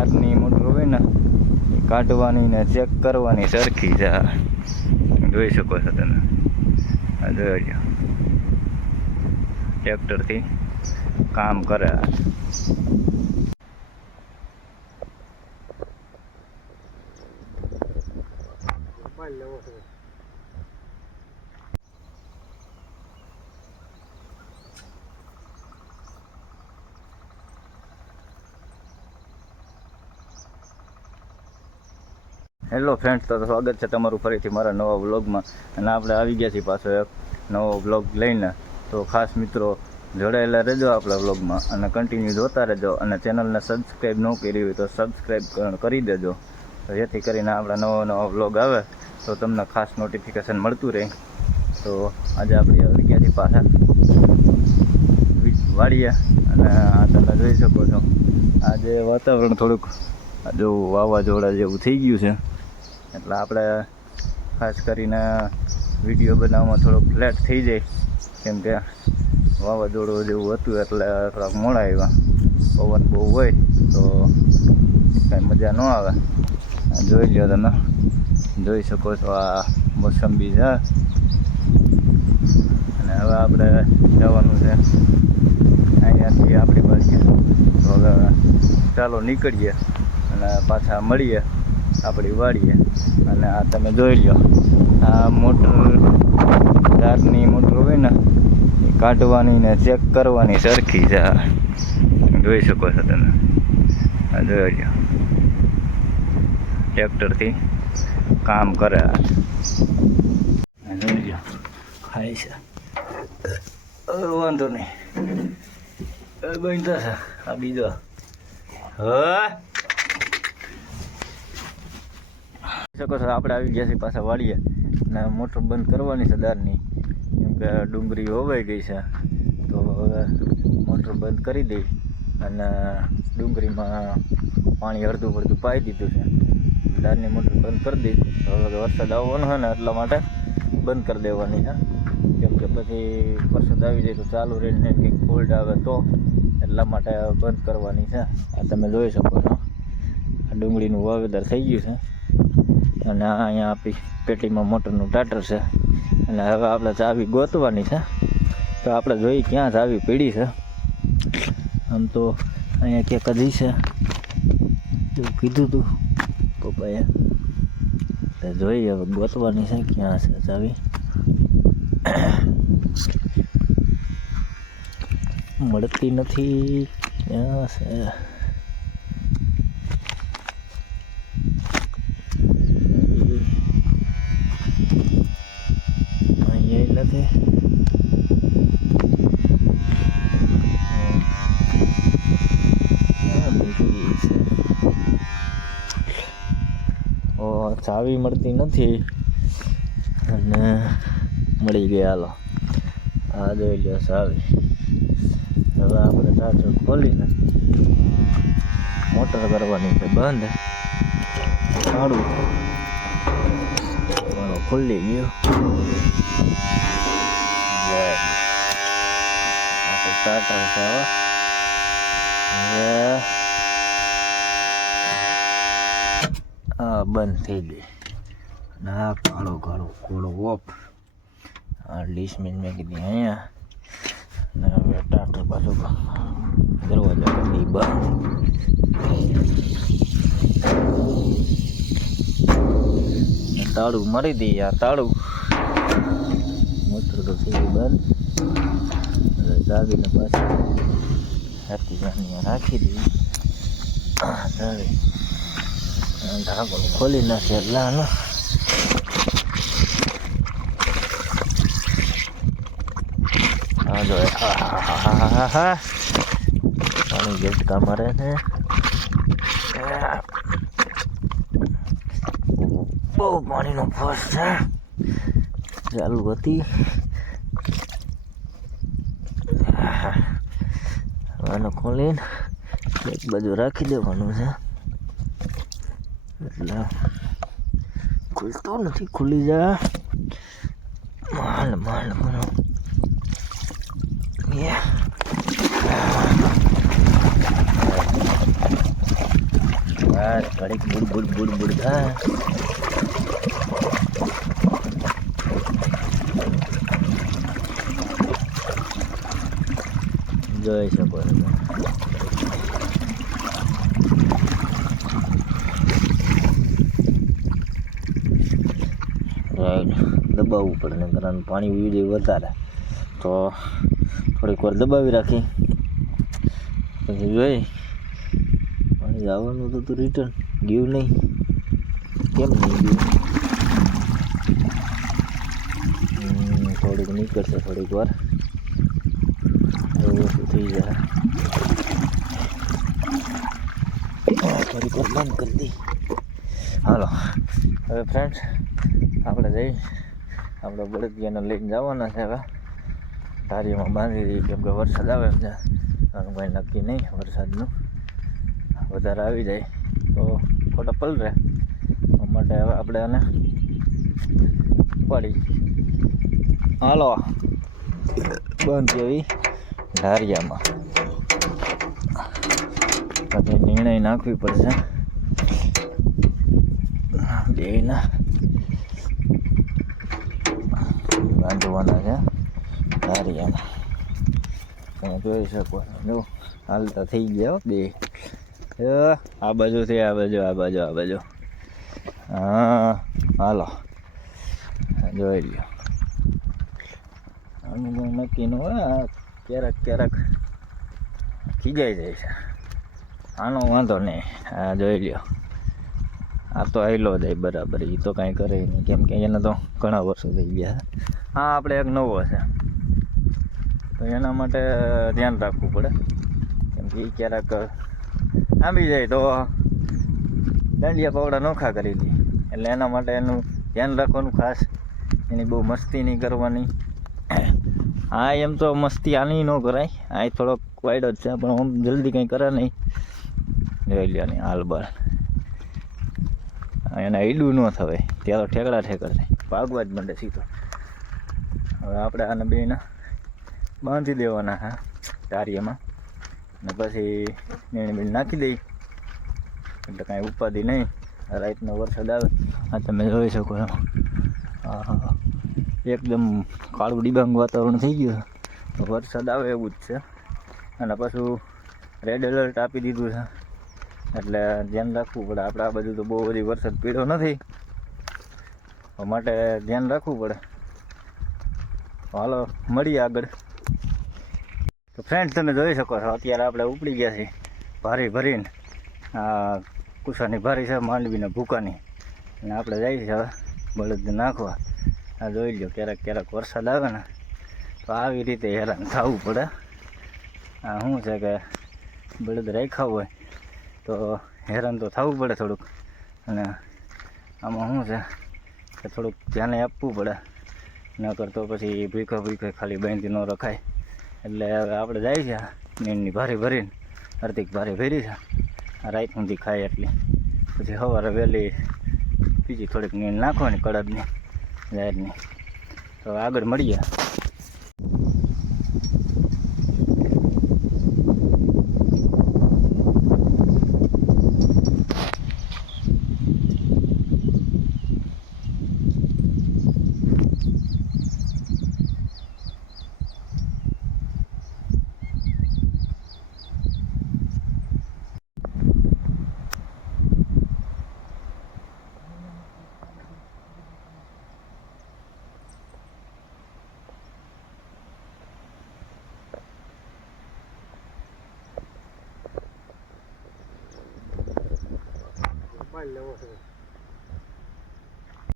ધારની મોટર હોય ને, એ કાઢવાની ને ચેક કરવાની સરખી છે જોઈ શકો છો તમે. આ જોઈ ટ્રેક્ટરથી કામ કરે આ. હેલો ફ્રેન્ડ્સ તો સ્વાગત છે તમારું ફરીથી મારા નવા વ્લોગમાં. અને આપણે આવી ગયા છીએ પાછો એક નવો વ્લોગ લઈને. તો ખાસ મિત્રો, જોડાયેલા રહેજો આપણા વ્લોગમાં અને કન્ટિન્યુ જોતા રહેજો અને ચેનલને સબસ્ક્રાઈબ ન કરી હોય તો સબસ્ક્રાઈબ કરી દેજો. જેથી કરીને આપણા નવો નવો વ્લોગ આવે તો તમને ખાસ નોટિફિકેશન મળતું રહે. તો આજે આપણે આવી ગયા છીએ પાછા. વાડીએ. અને આ તમે જોઈ શકો છો. આજે વાતાવરણ થોડુંક જો વાવાઝોડા જેવું થઈ ગયું છે. એટલે આપણે ખાસ કરીને વીડિયો બનાવવામાં થોડોક લેટ થઈ જાય. કેમ કે વાવાઝોડું જેવું હતું એટલે થોડાક મોડા આવ્યા. પવન બહુ હોય તો કાંઈ મજા ન આવે. જોઈ લો તમે. જોઈ શકો છો આ મોસંબી છે. અને હવે આપણે જવાનું છે અહીંયાથી આપણી પાસે. તો હવે ચાલો નીકળીએ અને પાછા મળીએ આપણી વાડીએ. અને આ તમે જોઈ લો આ મોટર ધારની મોટર હોય ને, એ કાઢવાની ને ચેક કરવાની સરખી છે. જોઈ શકો છો તમે. આ જોઈ લો ટ્રેક્ટરથી કામ કરે જોઈ લો ખાય છે. વાંધો નહીં. બનતા છે. આ બીજો. હા? શકો છો આપણે આવી ગયા છીએ પાછા વાળીએ અને મોટર બંધ કરવાની છે દારની. કેમ કે ડુંગળી હોવાઈ ગઈ છે. તો હવે મોટર બંધ કરી દઈ અને ડુંગળીમાં પાણી અડધું પડધું પાઈ દીધું છે. દારની મોટર બંધ કરી દઈ. હવે વરસાદ આવવાનો છે ને એટલા માટે બંધ કરી દેવાની છે. કેમ કે પછી વરસાદ આવી જાય તો ચાલુ રહીને કંઈક ફોલ્ડ આવે તો એટલા માટે બંધ કરવાની છે. આ તમે જોઈ શકો છો. આ ડુંગળીનું વાવેતર થઈ ગયું છે. અને અહીંયા આપી પેટીમાં મોટરનું ટાટર છે. અને હવે આપણે ચાવી ગોતવાની છે. તો આપણે જોઈ ક્યાં ચાવી પીડી છે. આમ તો અહીંયા ક્યાંક કદી છે. એવું કીધું હતું પપ્પાએ. તો જોઈએ હવે ગોતવાની છે ક્યાં છે ચાવી. મળતી નથી. ક્યાં છે અહીંયા નથી ક્યાં મૂકી છે? ઓ ચાવી મળતી નથી. અને મળી ગયા હાલો. આ જોઈ લો ચાવી. હવે આપણે ટાટર ખોલીને મોટર કરવાની છે. બંધ. સારું ખુલ્લી ગયો. ટાટર છે હવે હવે આ બંધ થઈ ગઈ અને આ કાળો કાળો કોળો ઓફ આ ડીશમીન મેં કીધી અહીંયા ને હવે ટ્રાક્ટર પાછું દરવાજા કરી બંધ ને તાળું મારી દઈએ આ તાળું મોટર તો થઈ ગઈ બંધ હવે ચાવીને પાછી હાથી જાની રાખી દઈએ ચાવી ઢાંકણું ખોલી નાખે એટલે આહાહાહાહા. પાણી ગેટકા મારે છે બહુ પાણીનો ફોર્સ છે ચાલુ હતી ખોલીને એક બાજુ રાખી દેવાનું છે એટલે ખુલતો નથી ખુલી જા માલ માલ માલ Yeah. બુડ બુડ બુડ બુડ થાય જોઈ શકો તમે. રાઈટ દબાવવું પડે ને કારણ પાણી વીજ વધારે. તો થોડીક વાર દબાવી રાખી. પછી જોઈ, પાણી આવવાનું તો તું રિટર્ન ગયું નહીં. કેમ નહીં ગયું? થોડીક નીકળશે થોડીક વાર. એવું થઈ જાય. થોડીક વાર બંધ કરી દઈ હાલો, હવે ફ્રેન્ડ આપણે જઈ આપણે બળદિયાને લઈને જવાના છે હવે. ધારીમાં બાંધી દઈએ કેમ કે વરસાદ આવે એમ છે આનું કંઈ નક્કી નહીં વરસાદનું. વધારે આવી જાય. તો ખોટા પલરે. માટે હવે આપણે આને ઉપાડી. હાલો. બંધ જેવી ધારિયામાં. પછી નિર્ણય નાખવી પડશે. બેના બાંધવાના છે. ધારિયામાં તમે જોઈ શકો. જો હાલતા થઈ ગયા. બે. આ બાજુથી આ બાજુ આ બાજુ આ બાજુ. હા, હાલો. જોઈ લ્યો. આનું નક્કી ન હોય ક્યારેક ક્યારેક ખીજાઈ જાય છે. આનો વાંધો નહીં. આ જોઈ લ્યો. આ તો આયલો જાય બરાબર એ તો કાંઈ કરે નહીં. કેમ કે એને તો ઘણા વર્ષો થઈ ગયા. હા, આપણે એક નવો છે. તો એના માટે ધ્યાન રાખવું પડે. કેમ કે એ ક્યારેક આંબી જાય તો દાંડિયા પાવડા નોખા કરી દે. એટલે એના માટે એનું ધ્યાન રાખવાનું ખાસ. એની બહુ મસ્તી નહીં કરવાની. હા, એમ તો મસ્તી આની ન કરાય. આ થોડોક વાઇડ જ છે, પણ આમ જલ્દી કંઈ કરે નહીં. જોઈ લ્યો નહીં હાલ બાર એને ઈડું ન થવાય. ત્યાં તો ઠેકડા ઠેકડ થાય ભાગવા જ માંડે સીધો. હવે આપણે આને બેને બાંધી દેવાના હા ટારીયામાં ને પછી નીણ બીણ નાખી દઈ એટલે કાંઈ ઉપાધિ નહીં. રાતનો વરસાદ આવે. આ તમે જોઈ શકો હા એકદમ કાળું ડિબાંગ વાતાવરણ થઈ ગયું વરસાદ આવે એવું જ છે. અને પાછું રેડ એલર્ટ આપી દીધું છે. એટલે ધ્યાન રાખવું પડે. આપણે આ બાજુ તો બહુ બધી વરસાદ પીડ્યો નથી. માટે ધ્યાન રાખવું પડે. હાલો, મળીએ આગળ. તો ફ્રેન્ડ તમે જોઈ શકો છો, અત્યારે આપણે ઉપડી ગયા છીએ ભારી ભરીને. આ કુસાની ભારી છે, માંડવીને ભૂકાની. અને આપણે જઈએ છીએ હવે બળદ નાખવા. આ જોઈ લો ક્યારેક ક્યારેક વરસાદ આવે ને, તો આવી રીતે હેરાન થવું પડે. આ શું છે કે બળદ રાખ્યા હોય? તો હેરાન તો થવું પડે થોડુંક. અને આમાં શું છે કે થોડુંક ધ્યાને આપવું પડે. ન કરતો પછી ભીખો ભીખો ખાલી બાંધી ન રખાય. એટલે હવે આપણે જાય છે નીંદની ભારી ભરીને. હાર્દિક ભારી ભરી છે. રાઈત સુધી ખાય એટલી. પછી સવારે વહેલી બીજી થોડીક નીંદ નાખવાની કડદની જાહેરની. તો આગળ મળીએ. મોબાઈલ લેવો છે